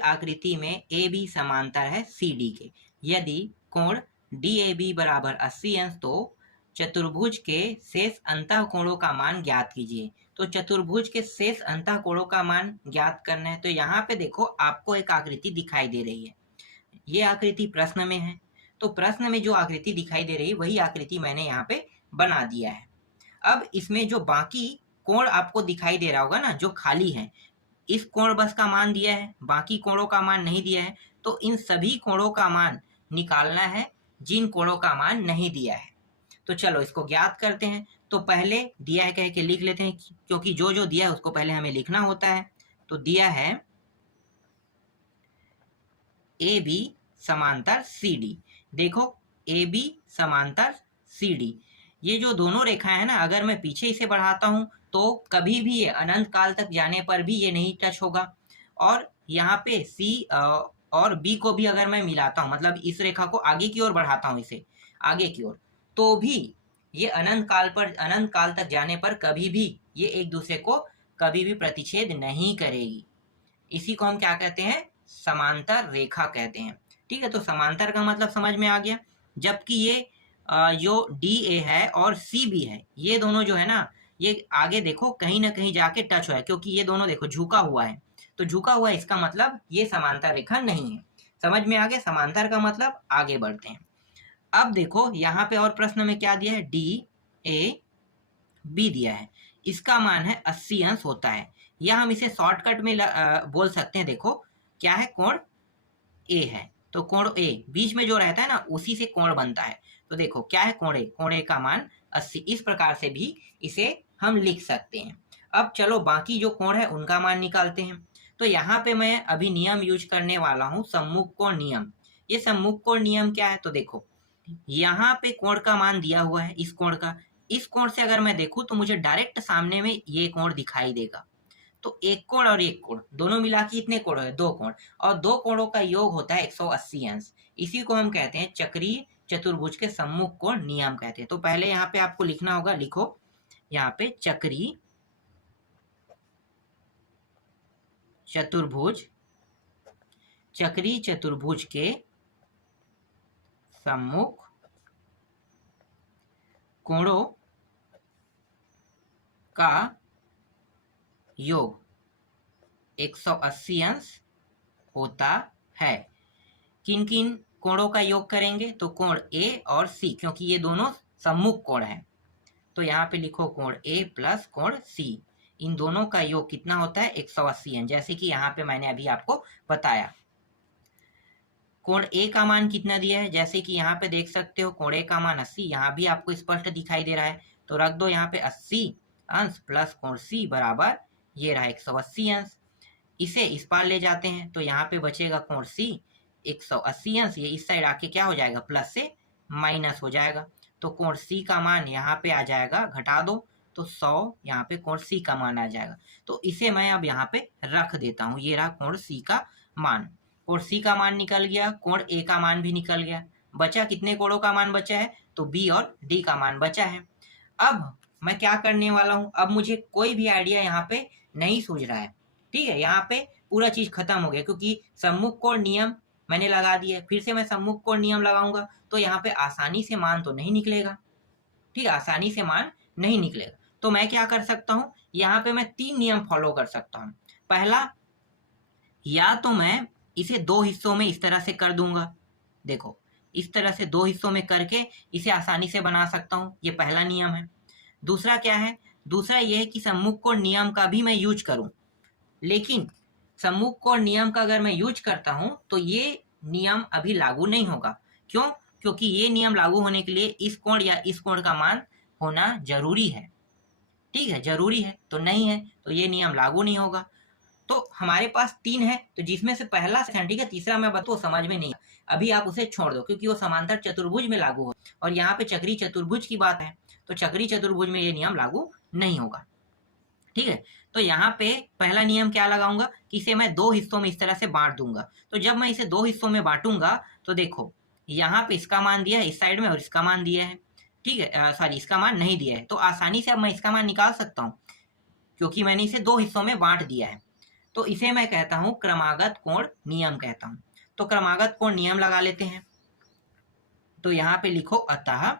आकृति में A B समांतर है सी डी के। यदि कोण डी ए बी बराबर 80 अंश तो चतुर्भुज के शेष अंतः कोणों का मान ज्ञात कीजिए। तो चतुर्भुज के शेष अंतः कोणों का मान ज्ञात करना है। तो यहाँ पे देखो आपको एक आकृति दिखाई दे रही है, ये आकृति प्रश्न में है। तो प्रश्न में जो आकृति दिखाई दे रही है वही आकृति मैंने यहाँ पे बना दिया है। अब इसमें जो बाकी कोण आपको दिखाई दे रहा होगा ना, जो खाली है, इस कोण बस का मान दिया है, बाकी कोणों का मान नहीं दिया है। तो इन सभी कोणों का मान निकालना है जिन कोणों का मान नहीं दिया है। तो चलो इसको ज्ञात करते हैं। तो पहले दिया है कह के लिख लेते हैं, क्योंकि जो जो दिया है उसको पहले हमें लिखना होता है। तो दिया है ए बी समांतर सी डी। देखो ए बी समांतर सी डी, ये जो दोनों रेखाएं हैं ना, अगर मैं पीछे इसे बढ़ाता हूं तो कभी भी ये अनंत काल तक जाने पर भी ये नहीं टच होगा। और यहाँ पे सी और बी को भी अगर मैं मिलाता हूँ, मतलब इस रेखा को आगे की ओर बढ़ाता हूँ, इसे आगे की ओर, तो भी ये अनंत काल तक जाने पर कभी भी ये एक दूसरे को कभी भी प्रतिच्छेद नहीं करेगी। इसी को हम क्या कहते हैं? समांतर रेखा कहते हैं। ठीक है, तो समांतर का मतलब समझ में आ गया। जबकि ये जो डी ए है और सी बी है, ये दोनों जो है ना, ये आगे देखो कहीं ना कहीं जाके टच हुआ है, क्योंकि ये दोनों देखो झुका हुआ है। तो झुका हुआ है, इसका मतलब ये समांतर रेखा नहीं है। समझ में आ गया? समांतर का मतलब आगे बढ़ते हैं। अब देखो यहाँ पे और प्रश्न में क्या दिया है? डी ए बी दिया है, इसका मान है 80 अंश होता है। या हम इसे शॉर्टकट में बोल सकते हैं। देखो क्या है? कोण ए है, तो कोण ए बीच में जो रहता है ना, उसी से कोण बनता है। तो देखो क्या है? कोण ए, कोण ए का मान 80। इस प्रकार से भी इसे हम लिख सकते हैं। अब चलो बाकी जो कोण है उनका मान निकालते हैं। तो यहाँ पे मैं अभी नियम यूज करने वाला हूँ, सम्मुख कोण नियम। ये सम्मुख कोण नियम क्या है? तो देखो यहाँ पे कोण का मान दिया हुआ है, इस कोण का। इस कोण से अगर मैं देखूं तो मुझे डायरेक्ट सामने में ये कोण दिखाई देगा। तो एक कोण और एक कोण दोनों मिला के कितने कोण है? 2 कोण, और 2 कोणों का योग होता है 180 अंश। इसी को हम कहते हैं चक्रीय चतुर्भुज के सम्मुख कोण नियम कहते हैं। तो पहले यहाँ पे आपको लिखना होगा, लिखो यहाँ पे चक्रीय चतुर्भुज के सम्मुख कोणों का योग 180 अंश होता है। किन किन कोणों का योग करेंगे? तो कोण ए और सी, क्योंकि ये दोनों सम्मुख कोण हैं। तो यहाँ पे लिखो कोण ए प्लस कोण सी, इन दोनों का योग कितना होता है? 180 अंश। जैसे कि यहाँ पे मैंने अभी आपको बताया। कोण ए का मान कितना दिया है? जैसे कि यहाँ पे देख सकते हो, कोण ए का मान 80, यहाँ भी आपको स्पष्ट दिखाई दे रहा है। तो रख दो यहाँ पे 80 अंश प्लस कोण सी बराबर ये रहा 180 अंश। इसे इस पार ले जाते हैं तो यहाँ पे बचेगा कोण सी 180 अंश, ये इस साइड आके क्या हो जाएगा? प्लस से माइनस हो जाएगा। तो कोण सी का मान यहाँ पे आ जाएगा, घटा दो तो 100, यहाँ पे कोण सी का मान आ जाएगा। तो इसे मैं अब यहाँ पे रख देता हूँ। ये रहा कोण सी का मान। कोण सी का मान निकल गया, कोण ए का मान भी निकल गया। बचा कितने कोणों का मान बचा है? तो बी और डी का मान बचा है। अब मैं क्या करने वाला हूं? अब मुझे कोई भी आइडिया यहाँ पे नहीं सूझ रहा है। ठीक है, यहाँ पे पूरा चीज खत्म हो गया, क्योंकि सम्मुख कोण नियम मैंने लगा दिया। फिर से मैं सम्मुख कोण नियम लगाऊंगा तो यहाँ पे आसानी से मान तो नहीं निकलेगा। ठीक है, आसानी से मान नहीं निकलेगा। तो मैं क्या कर सकता हूँ? यहाँ पे मैं 3 नियम फॉलो कर सकता हूँ। पहला, या तो मैं इसे 2 हिस्सों में इस तरह से कर दूंगा। देखो इस तरह से 2 हिस्सों में करके इसे आसानी से बना सकता हूँ, ये पहला नियम है। दूसरा क्या है? दूसरा ये है कि सम्मुख कोण नियम का भी मैं यूज करूं। लेकिन सम्मुख कोण नियम का अगर मैं यूज करता हूं तो ये नियम अभी लागू नहीं होगा। क्यों? क्योंकि ये नियम लागू होने के लिए इस कोण या इस कोण का मान होना जरूरी है। ठीक है, जरूरी है, तो नहीं है तो ये नियम लागू नहीं होगा। तो हमारे पास 3 है, तो जिसमें से पहला सेकंड, ठीक है, तीसरा मैं बताऊं समझ में नहीं, अभी आप उसे छोड़ दो, क्योंकि वो समांतर चतुर्भुज में लागू हो। और यहाँ पे चक्रीय चतुर्भुज की बात है, तो चक्रीय चतुर्भुज में ये नियम लागू नहीं होगा। ठीक है, तो यहाँ पे पहला नियम क्या लगाऊंगा कि इसे मैं 2 हिस्सों में इस तरह से बांट दूंगा। तो जब मैं इसे 2 हिस्सों में बांटूंगा तो देखो यहाँ पे इसका मान दिया है इस साइड में और इसका मान दिया है। ठीक है, सॉरी इसका मान नहीं दिया है। तो आसानी से अब मैं इसका मान निकाल सकता हूँ, क्योंकि मैंने इसे 2 हिस्सों में बांट दिया है। तो इसे मैं कहता हूं क्रमागत कोण नियम कहता हूं। तो क्रमागत कोण नियम लगा लेते हैं। तो यहां पे लिखो अतः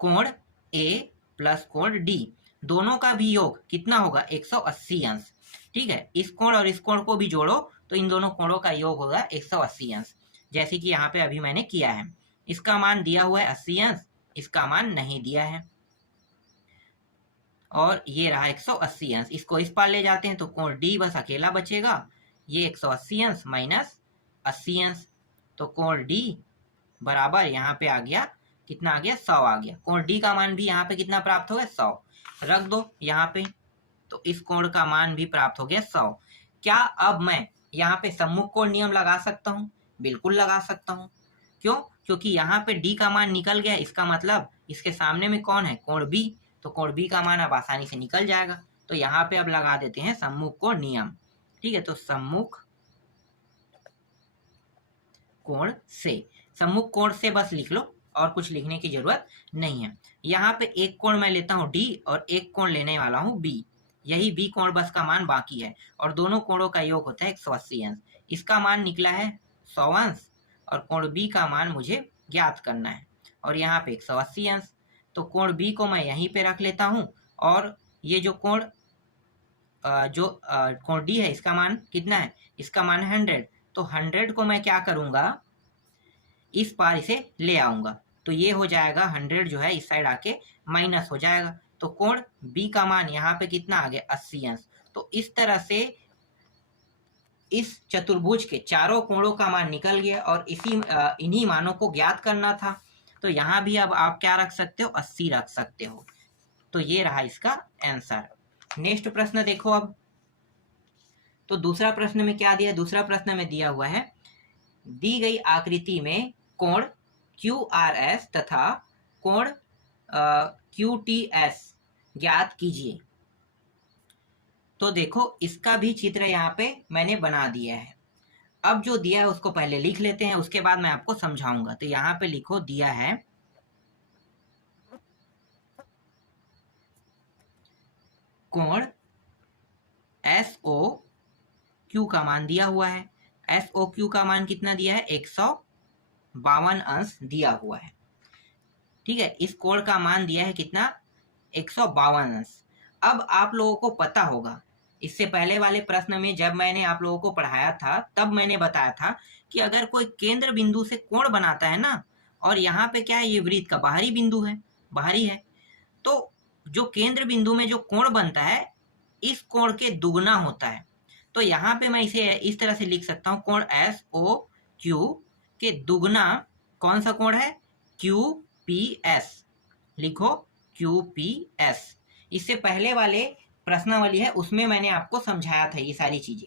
कोण ए प्लस कोण डी दोनों का भी योग कितना होगा 180 अंश। ठीक है, इस कोण और इस कोण को भी जोड़ो तो इन दोनों कोणों का योग होगा 180 अंश, जैसे कि यहाँ पे अभी मैंने किया है। इसका मान दिया हुआ है 80 अंश, इसका मान नहीं दिया है, और ये रहा 180 अंश। इसको इस पार ले जाते हैं तो कोण डी बस अकेला बचेगा, ये 180 अंश माइनस 80 अंश, तो कोण डी बराबर यहाँ पे आ गया कितना, आ गया 100 आ गया। कोण डी का मान भी यहाँ पे कितना प्राप्त हो गया 100, रख दो यहाँ पे, तो इस कोण का मान भी प्राप्त हो गया 100। क्या अब मैं यहाँ पे सम्मुख कोण नियम लगा सकता हूँ? बिल्कुल लगा सकता हूँ। क्यों? क्योंकि यहाँ पे डी का मान निकल गया, इसका मतलब इसके सामने में कौन है, कोण बी, तो कोण बी का मान अब आसानी से निकल जाएगा। तो यहाँ पे अब लगा देते हैं सम्मुख कोण नियम। ठीक है, तो सम्मुख कोण से, सम्मुख कोण से बस लिख लो और कुछ लिखने की जरूरत नहीं है। यहाँ पे एक कोण मैं लेता हूँ डी और एक कोण लेने वाला हूँ बी, यही बी कोण बस का मान बाकी है, और दोनों कोणों का योग होता है 180 अंश। इसका मान निकला है 100 अंश और कोण बी का मान मुझे ज्ञात करना है, और यहाँ पे 180 अंश। तो कोण बी को मैं यहीं पे रख लेता हूँ, और ये जो कोण कोण डी है इसका मान कितना है, इसका मान 100, तो 100 को मैं क्या करूंगा, इस पार इसे ले आऊंगा, तो ये हो जाएगा 100 जो है इस साइड आके माइनस हो जाएगा, तो कोण बी का मान यहाँ पे कितना आ गया 80 अंश। तो इस तरह से इस चतुर्भुज के चारों कोणों का मान निकल गया, और इन्हीं मानों को ज्ञात करना था। तो यहाँ भी अब आप क्या रख सकते हो, 80 रख सकते हो। तो ये रहा इसका आंसर। नेक्स्ट प्रश्न देखो अब। तो दूसरा प्रश्न में क्या दिया, दूसरा प्रश्न में दिया हुआ है दी गई आकृति में कोण QRS तथा कोण QTS ज्ञात कीजिए। तो देखो इसका भी चित्र यहाँ पे मैंने बना दिया है। अब जो दिया है उसको पहले लिख लेते हैं, उसके बाद मैं आपको समझाऊंगा। तो यहाँ पे लिखो, दिया है कोण SOQ का मान दिया हुआ है। SOQ का मान कितना दिया है, 152 अंश दिया हुआ है। ठीक है, इस कोण का मान दिया है कितना, 152 अंश। अब आप लोगों को पता होगा, इससे पहले वाले प्रश्न में जब मैंने आप लोगों को पढ़ाया था तब मैंने बताया था कि अगर कोई केंद्र बिंदु से कोण बनाता है ना, और यहाँ पे क्या है, ये वृत्त का बाहरी बिंदु है, बाहरी है, तो जो केंद्र बिंदु में जो कोण बनता है इस कोण के दुगना होता है। तो यहाँ पे मैं इसे इस तरह से लिख सकता हूँ, कोण SOQ के दुगना कौन सा कोण है, QPS। लिखो QPS। इससे पहले वाले प्रश्नावली है उसमें मैंने आपको समझाया था ये सारी चीजें।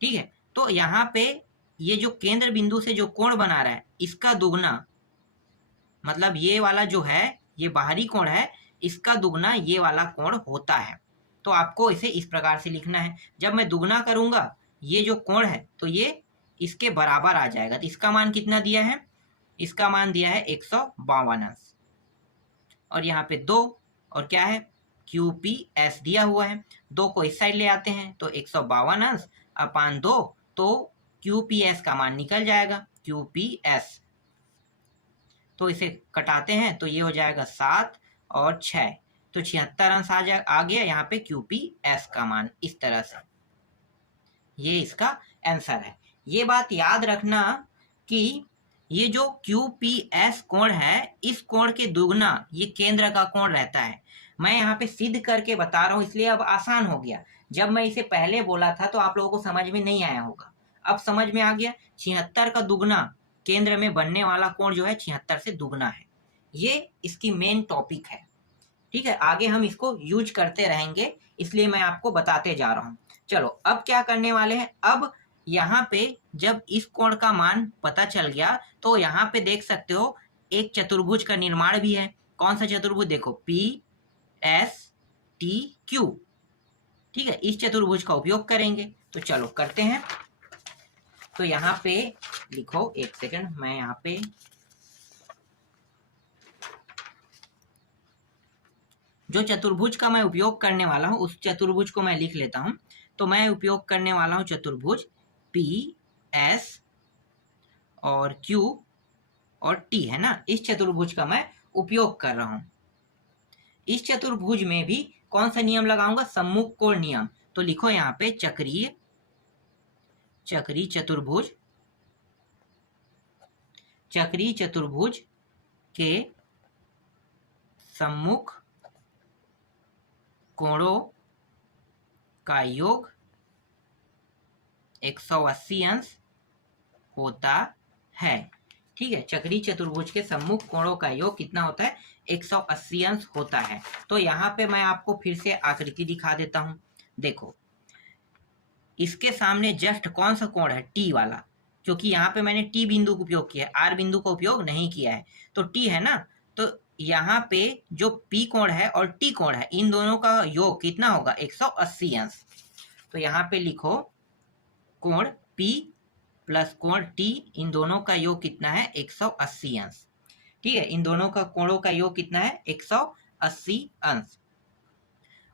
ठीक है, तो यहाँ पे ये जो केंद्र बिंदु से जो कोण बना रहा है इसका दुगना, मतलब ये वाला जो है ये बाहरी कोण है, इसका दुगना ये वाला कोण होता है। तो आपको इसे इस प्रकार से लिखना है, जब मैं दुगना करूंगा ये जो कोण है तो ये इसके बराबर आ जाएगा। तो इसका मान कितना दिया है, इसका मान दिया है 152 अंश, और यहाँ पे 2 और क्या है QPS दिया हुआ है। 2 को इस साइड ले आते हैं तो 152 अंश अपान 2, तो QPS का मान निकल जाएगा, QPS। तो इसे कटाते हैं तो ये हो जाएगा 7 और 6, तो 76 अंश आ गया यहाँ पे QPS का मान। इस तरह से ये इसका आंसर है। ये बात याद रखना कि ये जो QPS कोण है इस कोण के दुगना ये केंद्र का कोण रहता है। मैं यहाँ पे सिद्ध करके बता रहा हूँ इसलिए अब आसान हो गया। जब मैं इसे पहले बोला था तो आप लोगों को समझ में नहीं आया होगा, अब समझ में आ गया। 76 का दुगना केंद्र में बनने वाला कोण जो है 76 से दुगना है, ये इसकी मेन टॉपिक है। ठीक है, आगे हम इसको यूज करते रहेंगे इसलिए मैं आपको बताते जा रहा हूँ। चलो अब क्या करने वाले हैं, अब यहाँ पे जब इस कोण का मान पता चल गया तो यहाँ पे देख सकते हो एक चतुर्भुज का निर्माण भी है। कौन सा चतुर्भुज, देखो PSTQ। ठीक है, इस चतुर्भुज का उपयोग करेंगे, तो चलो करते हैं। तो यहाँ पे लिखो, एक सेकंड, मैं यहाँ पे जो चतुर्भुज का मैं उपयोग करने वाला हूं उस चतुर्भुज को मैं लिख लेता हूं। तो मैं उपयोग करने वाला हूँ चतुर्भुज पी एस और क्यू और टी, है ना। इस चतुर्भुज का मैं उपयोग कर रहा हूं। इस चतुर्भुज में भी कौन सा नियम लगाऊंगा? सम्मुख कोण नियम। तो लिखो यहाँ पे चक्रीय चतुर्भुज, चक्रीय चतुर्भुज के सम्मुख कोणों का योग 180 अंश होता है। ठीक है, चक्रीय चतुर्भुज के सम्मुख कोणों का योग कितना होता है? 180 अंश होता है। तो यहाँ पे मैं आपको फिर से आकृति दिखा देता हूं। देखो, इसके सामने जस्ट कौन सा कोण है? टी वाला, क्योंकि यहाँ पे मैंने टी बिंदु का उपयोग किया है, आर बिंदु का उपयोग नहीं किया है। तो टी है ना, तो यहाँ पे जो पी कोण है और टी कोण है, इन दोनों का योग कितना होगा? 180 अंश। तो यहाँ पे लिखो कोण पी प्लस कोण टी, इन दोनों का योग कितना है? 180 अंश। ठीक है, इन दोनों का कोणों का योग कितना है? 180 अंश।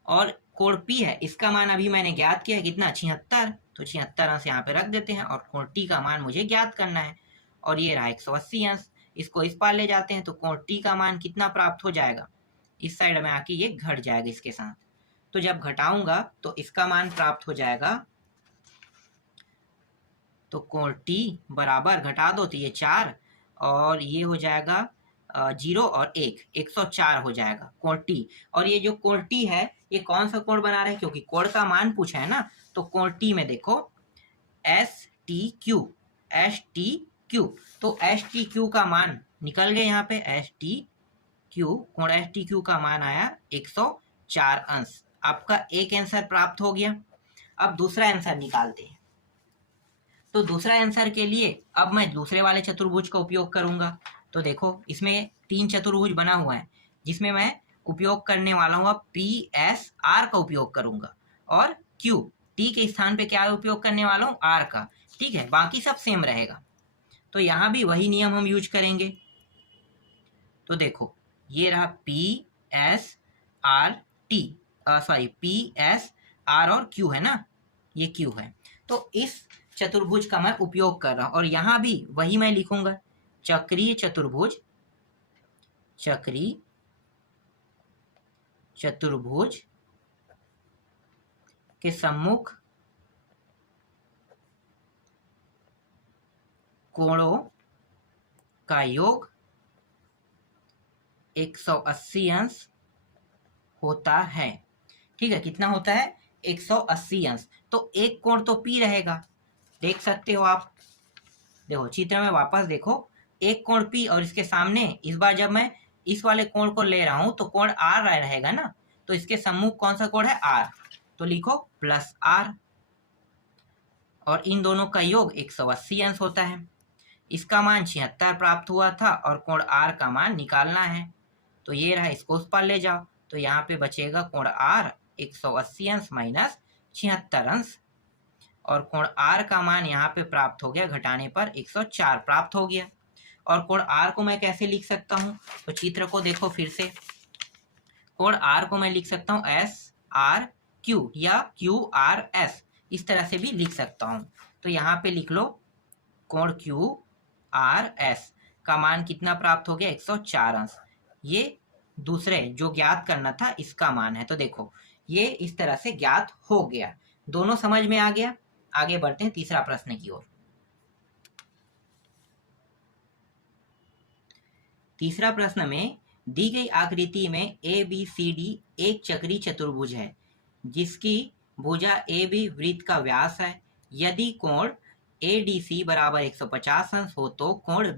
और कोण पी है, इसका मान अभी मैंने ज्ञात किया है, कितना? 76। तो 76 अंश यहाँ पे रख देते हैं और कोण टी का मान मुझे ज्ञात करना है, और ये रहा 180 अंश। इसको इस पार ले जाते हैं तो कोण टी का मान कितना प्राप्त हो जाएगा? इस साइड में आके ये घट जाएगा इसके साथ। तो जब घटाऊंगा तो इसका मान प्राप्त हो जाएगा, तो कोण टी बराबर, घटा दो तो ये 4 और ये हो जाएगा 0 और 1, 104 हो जाएगा कोण टी। और ये जो कोण टी है, ये कौन सा कोण बना रहा है? क्योंकि कोण का मान पूछा है ना, तो कोण टी में देखो S T Q, S T Q. तो एस टी क्यू का मान निकल गए यहाँ पे, एस टी क्यू, कोण एस टी क्यू का मान आया 104 अंश। आपका एक आंसर प्राप्त हो गया। अब दूसरा आंसर निकालते हैं। तो दूसरा आंसर के लिए अब मैं दूसरे वाले चतुर्भुज का उपयोग करूंगा। तो देखो, इसमें 3 चतुर्भुज बना हुआ है, जिसमें मैं उपयोग करने वाला हूँ पी एस आर का उपयोग करूंगा, और क्यू टी के स्थान पे क्या उपयोग करने वाला हूँ? आर का। ठीक है, बाकी सब सेम रहेगा। तो यहाँ भी वही नियम हम यूज करेंगे। तो देखो, ये रहा P S R T, sorry P S R और क्यू है ना, ये क्यू है। तो इस चतुर्भुज का मैं उपयोग कर रहा हूं, और यहां भी वही मैं लिखूंगा, चक्रीय चतुर्भुज, चक्रीय चतुर्भुज के सम्मुख कोणों का योग 180 अंश होता है। ठीक है, कितना होता है? 180 अंश। तो एक कोण तो पी रहेगा, देख सकते हो आप। देखो चित्र में वापस देखो, एक कोण पी और इसके सामने इस बार जब मैं इस वाले कोण को ले रहा हूं तो कोण आर रहेगा ना, तो इसके सम्मुख कौन सा कोण है? आर। तो लिखो प्लस आर, और इन दोनों का योग 180 अंश होता है। इसका मान 76 प्राप्त हुआ था और कोण आर का मान निकालना है। तो ये रहा, इसको उस पर ले जाओ तो यहाँ पे बचेगा कोण आर 180 अंश माइनस 76 अंश, और कोण आर का मान यहाँ पे प्राप्त हो गया, घटाने पर 104 प्राप्त हो गया। और कोण आर को मैं कैसे लिख सकता हूँ? तो चित्र को देखो फिर से। कोण आर को मैं लिख सकता हूँ एस आर क्यू या क्यू आर एस, इस तरह से भी लिख सकता हूँ। तो यहाँ पे लिख लो कोण क्यू आर एस का मान कितना प्राप्त हो गया? 104 अंश। ये दूसरे जो ज्ञात करना था इसका मान है। तो देखो, ये इस तरह से ज्ञात हो गया। दोनों समझ में आ गया। आगे बढ़ते हैं तीसरा प्रश्न की ओर। तीसरा प्रश्न में दी गई आकृति में ए बी सी डी एक चक्रीय चतुर्भुज है, जिसकी भुजा ए बी वृत्त का व्यास है। यदि कोण ए डी सी बराबर 150 अंश हो तो कोण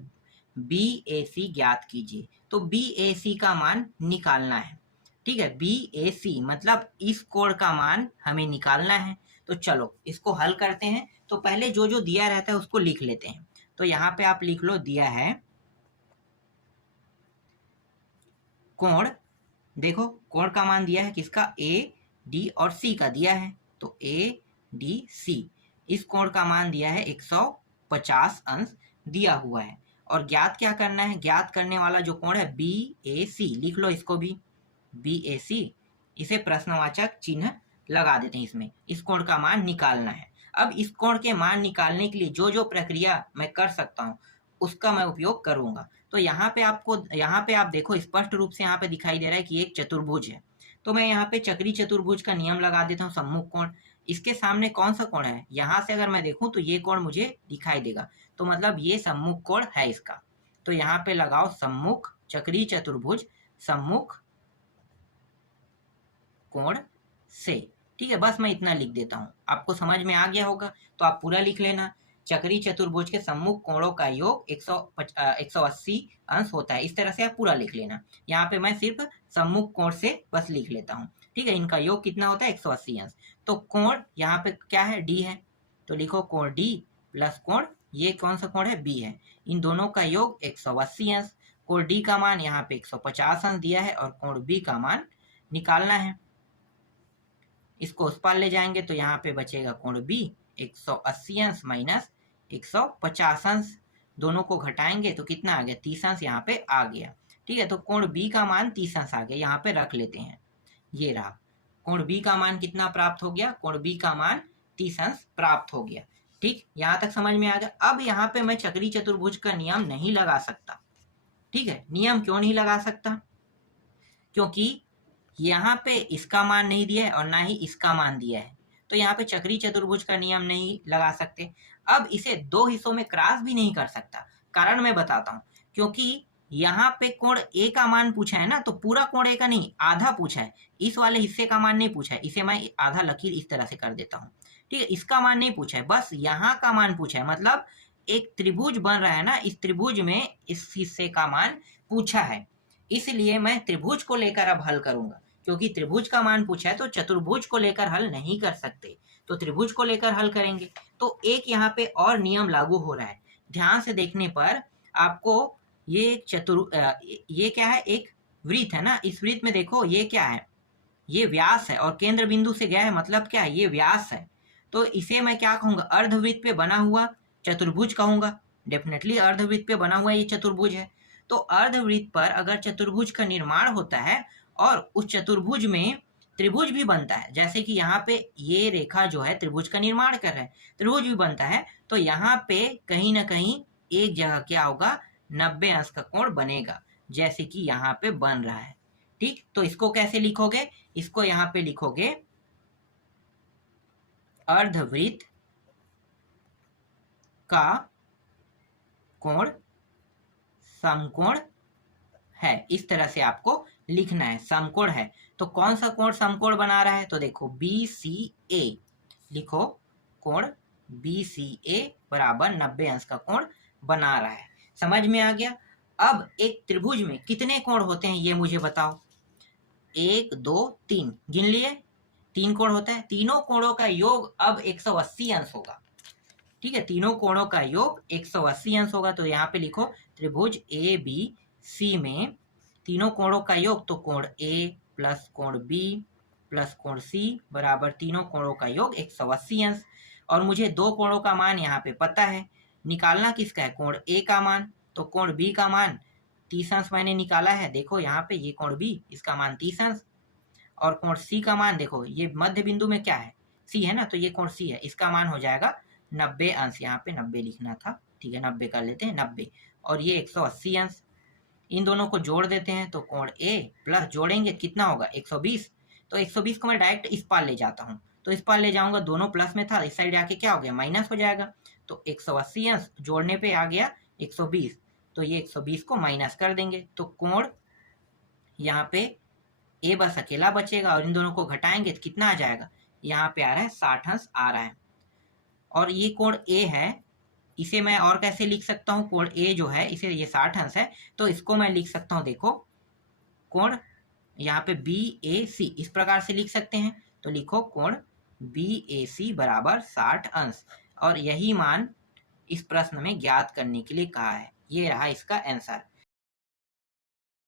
बी ए सी ज्ञात कीजिए। तो बी ए सी का मान निकालना है। ठीक है, बी ए सी मतलब इस कोण का मान हमें निकालना है। तो चलो इसको हल करते हैं। तो पहले जो जो दिया रहता है उसको लिख लेते हैं। तो यहाँ पे आप लिख लो, दिया है कोण, देखो कोण का मान दिया है किसका? ए डी और सी का दिया है। तो ए डी सी, इस कोण का मान दिया है 150 अंश दिया हुआ है। और ज्ञात क्या करना है? ज्ञात करने वाला जो कोण है बी ए सी, लिख लो इसको भी बी ए सी। इसे प्रश्नवाचक चिन्ह लगा देते हैं इसमें। इस कोण का मान निकालना है। अब इस कोण के मान निकालने के लिए जो जो प्रक्रिया मैं कर सकता हूँ उसका मैं उपयोग करूंगा। तो यहाँ पे आप देखो स्पष्ट रूप से यहाँ पे दिखाई दे रहा है कि एक चतुर्भुज है। तो मैं यहाँ पे चक्री चतुर्भुज का नियम लगा देता हूँ, सम्मुख कोण। इसके सामने कौन सा कोण है, यहाँ से अगर मैं देखूं तो ये कोण मुझे दिखाई देगा, तो मतलब ये सम्मुख कोण है इसका। तो यहाँ पे लगाओ सम्मुख चक्री चतुर्भुज सम्मुख कोण से। ठीक है, बस मैं इतना लिख देता हूँ, आपको समझ में आ गया होगा। तो आप पूरा लिख लेना। चक्री चतुर्भुज के सम्मुख कोणों का योग 180 अंश होता है। इस तरह से आप पूरा लिख लेना। यहाँ पे मैं सिर्फ सम्मुख कोण से बस लिख लेता हूँ। ठीक है, इनका योग कितना होता है 180 अंश। तो कोण यहाँ पे क्या है, डी है, तो लिखो कोण डी प्लस कोण, ये कौन सा कोण है, बी है, इन दोनों का योग 180 अंश। कोण डी का मान यहाँ पे 150 अंश दिया है और कोण बी का मान निकालना है। इसको उस पार ले जाएंगे तो यहाँ पे बचेगा कोण बी 180 अंश माइनस 150 अंश, दोनों को घटाएंगे तो कितना आ गया, 30 अंश यहाँ पे आ गया। ठीक है, तो कोण बी का मान 30 अंश आ गया, यहाँ पे रख लेते हैं। ये रहा, कोण बी का मान कितना प्राप्त हो गया, कोण बी का मान 30 अंश प्राप्त हो गया। ठीक, यहाँ तक समझ में आ गया। अब यहाँ पे मैं चक्री चतुर्भुज का नियम नहीं लगा सकता। ठीक है, नियम क्यों नहीं लगा सकता, क्योंकि यहाँ पे इसका मान नहीं दिया है और ना ही इसका मान दिया है, तो यहाँ पे चक्री चतुर्भुज का नियम नहीं लगा सकते। अब इसे दो हिस्सों में क्रॉस भी नहीं कर सकता, कारण मैं बताता हूँ। क्योंकि यहाँ पे कोण ए का मान पूछा है ना, तो पूरा कोण ए का नहीं, आधा पूछा है, इस वाले हिस्से का मान नहीं पूछा है। इसे मैं आधा लकीर इस तरह से कर देता हूँ। ठीक है, इसका मान नहीं पूछा है, बस यहाँ का मान पूछा है। मतलब एक त्रिभुज बन रहा है ना, इस त्रिभुज में इस हिस्से का मान पूछा है, इसलिए मैं त्रिभुज को लेकर अब हल करूंगा। क्योंकि त्रिभुज का मान पूछा है तो चतुर्भुज को लेकर हल नहीं कर सकते, तो त्रिभुज को लेकर हल करेंगे। तो एक यहाँ पे और नियम लागू हो रहा है, ध्यान से देखने पर आपको ये ये क्या है, एक वृत्त है ना, इस वृत्त में देखो ये क्या है, ये व्यास है और केंद्र बिंदु से गया है, मतलब क्या है, ये व्यास है। तो इसे मैं क्या कहूंगा, अर्धवृत्त पे बना हुआ चतुर्भुज कहूंगा। डेफिनेटली अर्धवृत्त पे बना हुआ ये चतुर्भुज है। तो अर्धवृत्त पर अगर चतुर्भुज का निर्माण होता है और उस चतुर्भुज में त्रिभुज भी बनता है, जैसे कि यहाँ पे ये रेखा जो है त्रिभुज का निर्माण कर रहा है, त्रिभुज भी बनता है, तो यहाँ पे कहीं ना कहीं एक जगह क्या होगा, 90 अंश का कोण बनेगा, जैसे कि यहाँ पे बन रहा है। ठीक, तो इसको कैसे लिखोगे, इसको यहाँ पे लिखोगे अर्धवृत्त का कोण समकोण है, इस तरह से आपको लिखना है। समकोण है तो कौन सा कोण समकोण बना रहा है, तो देखो BCA लिखो, कोण BCA बराबर 90 अंश का कोण बना रहा है। समझ में आ गया। अब एक त्रिभुज में कितने कोण होते हैं ये मुझे बताओ, 1 2 3 गिन लिए, 3 कोण होता है, तीनों कोणों का योग अब 180 अंश होगा। ठीक है, तीनों कोणों का योग 180 अंश होगा। तो यहाँ पे लिखो त्रिभुज ABC में तीनों कोणों का योग, तो कोण A प्लस कोण B प्लस कोण C बराबर तीनों कोणों का योग 180 अंश। और मुझे दो कोणों का मान यहाँ पे पता है, निकालना किसका है, कोण A का मान, तो कोण B का मान 30 अंश मैंने निकाला है। देखो यहाँ पे ये कोण B, इसका मान 30 अंश, और कोण C का मान देखो, ये मध्य बिंदु में क्या है, C है ना, तो ये कोण C है, इसका मान हो जाएगा 90 अंश। यहाँ पे 90 लिखना था, ठीक है 90 कर लेते हैं, 90, और ये 180 अंश। इन दोनों को जोड़ देते हैं तो कोण A प्लस जोड़ेंगे कितना होगा 120, तो 120 को मैं डायरेक्ट इस पार ले जाता हूँ, तो इस पार ले जाऊंगा, दोनों प्लस में था, इस साइड आके क्या हो गया, माइनस हो जाएगा। तो 180 अंश जोड़ने पे आ गया 120, तो ये 120 को माइनस कर देंगे, तो कोण यहाँ पे A बस अकेला बचेगा, और इन दोनों को घटाएंगे तो कितना आ जाएगा, यहाँ पे आ रहा है 60 अंश आ रहा है। और ये कोण A है, इसे मैं और कैसे लिख सकता हूँ, कोण A जो है इसे, ये 60 अंश है, तो इसको मैं लिख सकता हूँ, देखो कोण यहाँ पे BAC इस प्रकार से लिख सकते हैं। तो लिखो कोण BAC बराबर 60 अंश, और यही मान इस प्रश्न में ज्ञात करने के लिए कहा है। ये रहा इसका आंसर।